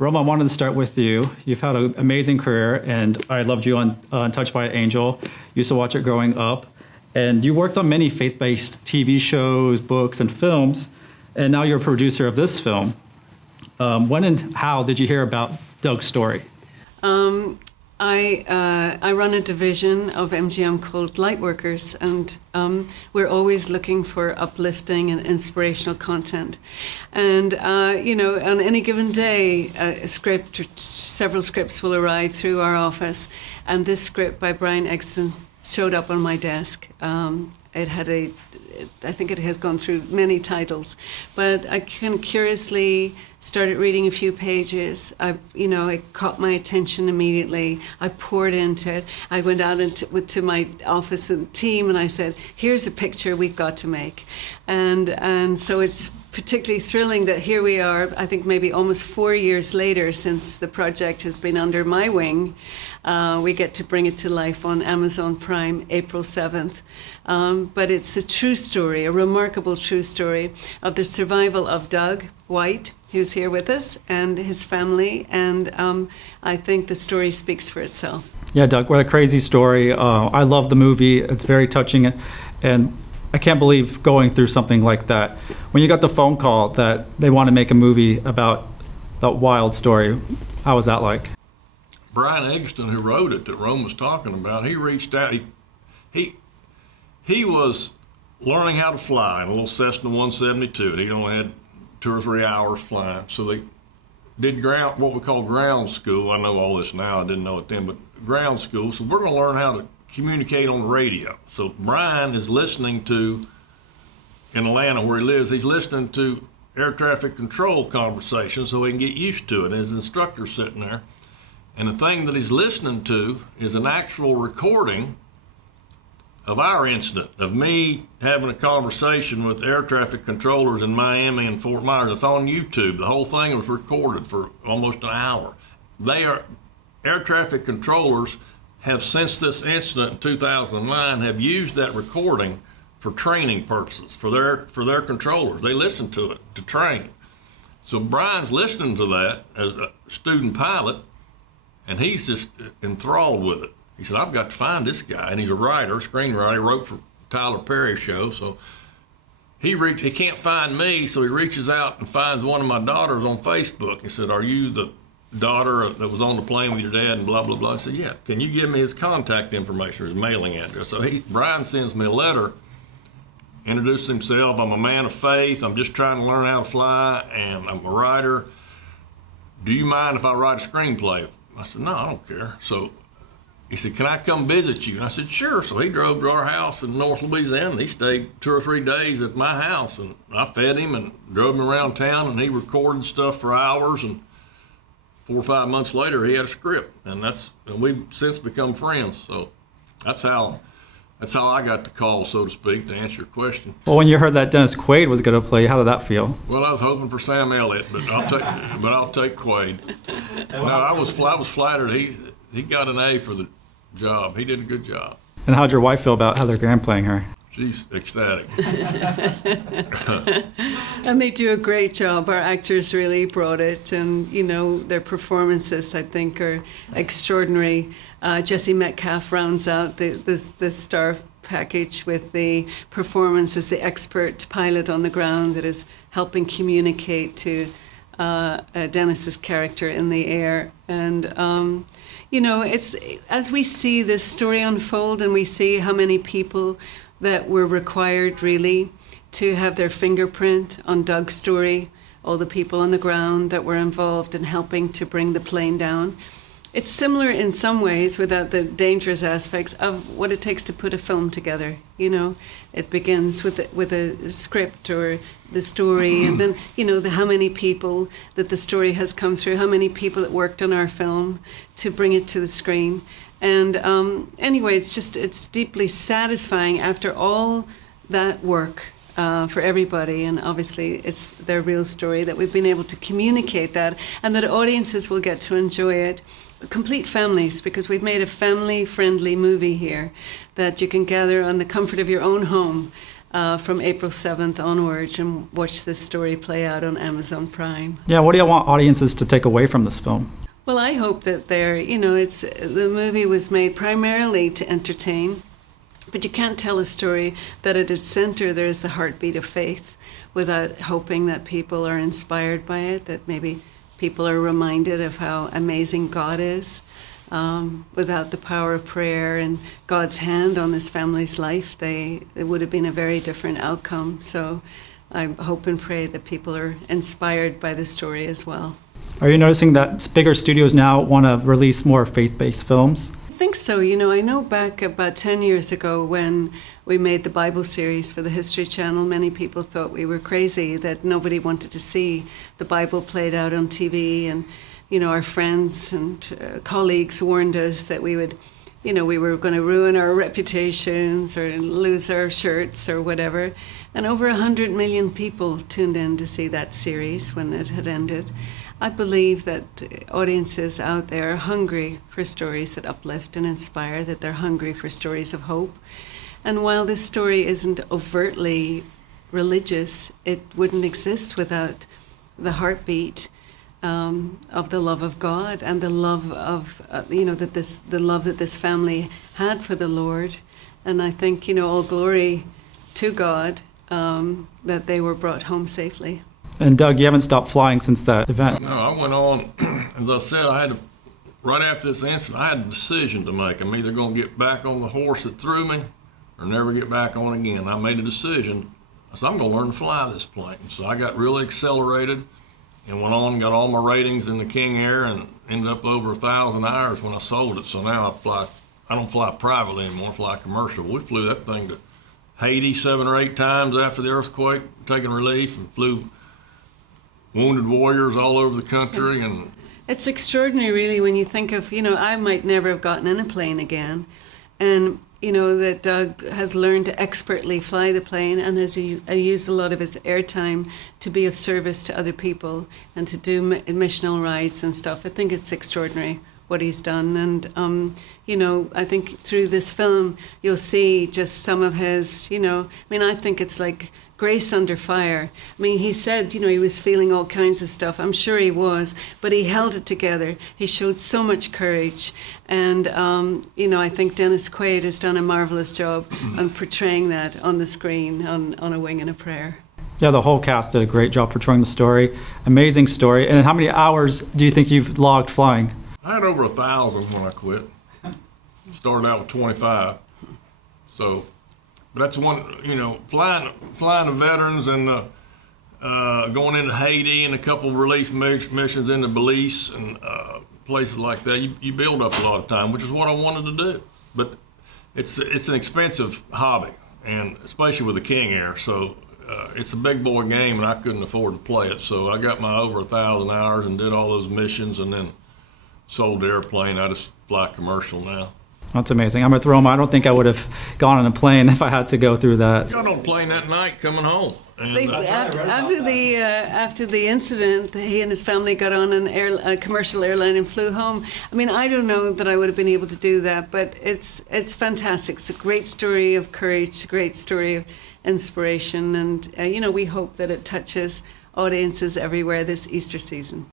Roma, I wanted to start with you. You've had an amazing career, and I loved you on Touched by an Angel. Used to watch it growing up. And you worked on many faith-based TV shows, books, and films, and now you're a producer of this film. When and how did you hear about Doug's story? I run a division of MGM called Lightworkers, and we're always looking for uplifting and inspirational content. And, on any given day, a script or several scripts will arrive through our office, and this script by Brian Egston showed up on my desk. I think it has gone through many titles, but I kind of curiously started reading a few pages. It caught my attention immediately. I poured into it. I went out to my office and team, and I said, "Here's a picture we've got to make," and so it's particularly thrilling that here we are. I think maybe almost 4 years later since the project has been under my wing. We get to bring it to life on Amazon Prime, April 7th. But it's a true story, a remarkable true story of the survival of Doug White, who's here with us, and his family. And I think the story speaks for itself. Yeah, Doug, what a crazy story. I love the movie. It's very touching. And I can't believe going through something like that. When you got the phone call that they want to make a movie about that wild story, how was that like? Brian Egston, who wrote it, that Rome was talking about, he reached out. He was learning how to fly in a little Cessna 172. He only had 2 or 3 hours flying. So they did what we call ground school. I know all this now, I didn't know it then, but ground school. So we're going to learn how to communicate on the radio. So Brian is listening to, in Atlanta where he lives, he's listening to air traffic control conversations so he can get used to it. His instructor's sitting there. And the thing that he's listening to is an actual recording of our incident, of me having a conversation with air traffic controllers in Miami and Fort Myers. It's on YouTube. The whole thing was recorded for almost an hour. Air traffic controllers have, since this incident in 2009, have used that recording for training purposes, for their controllers. They listen to it to train. So Brian's listening to that as a student pilot, and he's just enthralled with it. He said, "I've got to find this guy." And he's a writer, screenwriter. He wrote for Tyler Perry's show. So he can't find me, so he reaches out and finds one of my daughters on Facebook. He said, "Are you the daughter that was on the plane with your dad?" And blah, blah, blah. I said, "Yeah. Can you give me his contact information, his mailing address?" So Brian sends me a letter, introduces himself. "I'm a man of faith. I'm just trying to learn how to fly, and I'm a writer. Do you mind if I write a screenplay?" I said, "No, I don't care." So he said, "Can I come visit you?" And I said, "Sure." So he drove to our house in North Louisiana. He stayed 2 or 3 days at my house, and I fed him and drove him around town, and he recorded stuff for hours. And 4 or 5 months later, he had a script, and we've since become friends. So that's how I got the call, so to speak, to answer your question. Well, when you heard that Dennis Quaid was going to play, how did that feel? Well, I was hoping for Sam Elliott, but I'll take Quaid. No, I was flattered. He got an A for the job. He did a good job. And how'd your wife feel about Heather Graham playing her? She's ecstatic. And they do a great job. Our actors really brought it, and their performances, I think, are extraordinary. Jesse Metcalf rounds out the star package with the performance as the expert pilot on the ground that is helping communicate to Dennis's character in the air. And it's as we see this story unfold, and we see how many people that were required really to have their fingerprint on Doug's story, all the people on the ground that were involved in helping to bring the plane down. It's similar in some ways, without the dangerous aspects, of what it takes to put a film together. It begins with a script or the story, and then how many people that the story has come through, how many people that worked on our film to bring it to the screen. And anyway, it's deeply satisfying after all that work for everybody. And obviously, it's their real story that we've been able to communicate that, and that audiences will get to enjoy it. Complete families, because we've made a family-friendly movie here that you can gather on the comfort of your own home from April 7th onwards and watch this story play out on Amazon Prime. Yeah, what do you want audiences to take away from this film? Well, I hope that the movie was made primarily to entertain, but you can't tell a story that at its center there's the heartbeat of faith without hoping that people are inspired by it, that maybe people are reminded of how amazing God is. Without the power of prayer and God's hand on this family's life, it would have been a very different outcome. So I hope and pray that people are inspired by the story as well. Are you noticing that bigger studios now want to release more faith-based films? I think so. I know back about 10 years ago when we made the Bible series for the History Channel, many people thought we were crazy, that nobody wanted to see the Bible played out on TV. And, our friends and colleagues warned us that we were going to ruin our reputations or lose our shirts or whatever. And over 100 million people tuned in to see that series when it had ended. I believe that audiences out there are hungry for stories that uplift and inspire, that they're hungry for stories of hope. And while this story isn't overtly religious, it wouldn't exist without the heartbeat of the love of God and the love of, the love that this family had for the Lord. And I think, all glory to God that they were brought home safely. And Doug, you haven't stopped flying since that event. No, I went on, as I said, right after this incident, I had a decision to make. I'm either going to get back on the horse that threw me or never get back on again. I made a decision. I said, I'm going to learn to fly this plane. So I got really accelerated and went on, got all my ratings in the King Air, and ended up over 1,000 hours when I sold it. So now I don't fly privately anymore, I fly commercial. We flew that thing to Haiti 7 or 8 times after the earthquake, taking relief, and flew wounded warriors all over the country. And it's extraordinary, really, when you think of, I might never have gotten in a plane again. And, that Doug has learned to expertly fly the plane and has used a lot of his airtime to be of service to other people and to do missional rides and stuff. I think it's extraordinary what he's done. And, I think through this film, you'll see just some of his, I think it's like grace under fire. He said, he was feeling all kinds of stuff. I'm sure he was, but he held it together. He showed so much courage. And, I think Dennis Quaid has done a marvelous job on portraying that on the screen, on A Wing and a Prayer. Yeah, the whole cast did a great job portraying the story. Amazing story. And how many hours do you think you've logged flying? I had over 1,000 when I quit. Started out with 25. So, but that's one, flying the veterans and going into Haiti and a couple of relief missions into Belize and places like that. You build up a lot of time, which is what I wanted to do. But it's an expensive hobby, and especially with the King Air. So it's a big boy game, and I couldn't afford to play it. So I got my over 1,000 hours and did all those missions, and then sold the airplane. I just fly commercial now. That's amazing. I'm with Roma. I don't think I would have gone on a plane if I had to go through that. Got on a plane that night coming home. And After the incident, he and his family got on a commercial airline and flew home. I don't know that I would have been able to do that, but it's fantastic. It's a great story of courage, a great story of inspiration, and we hope that it touches audiences everywhere this Easter season.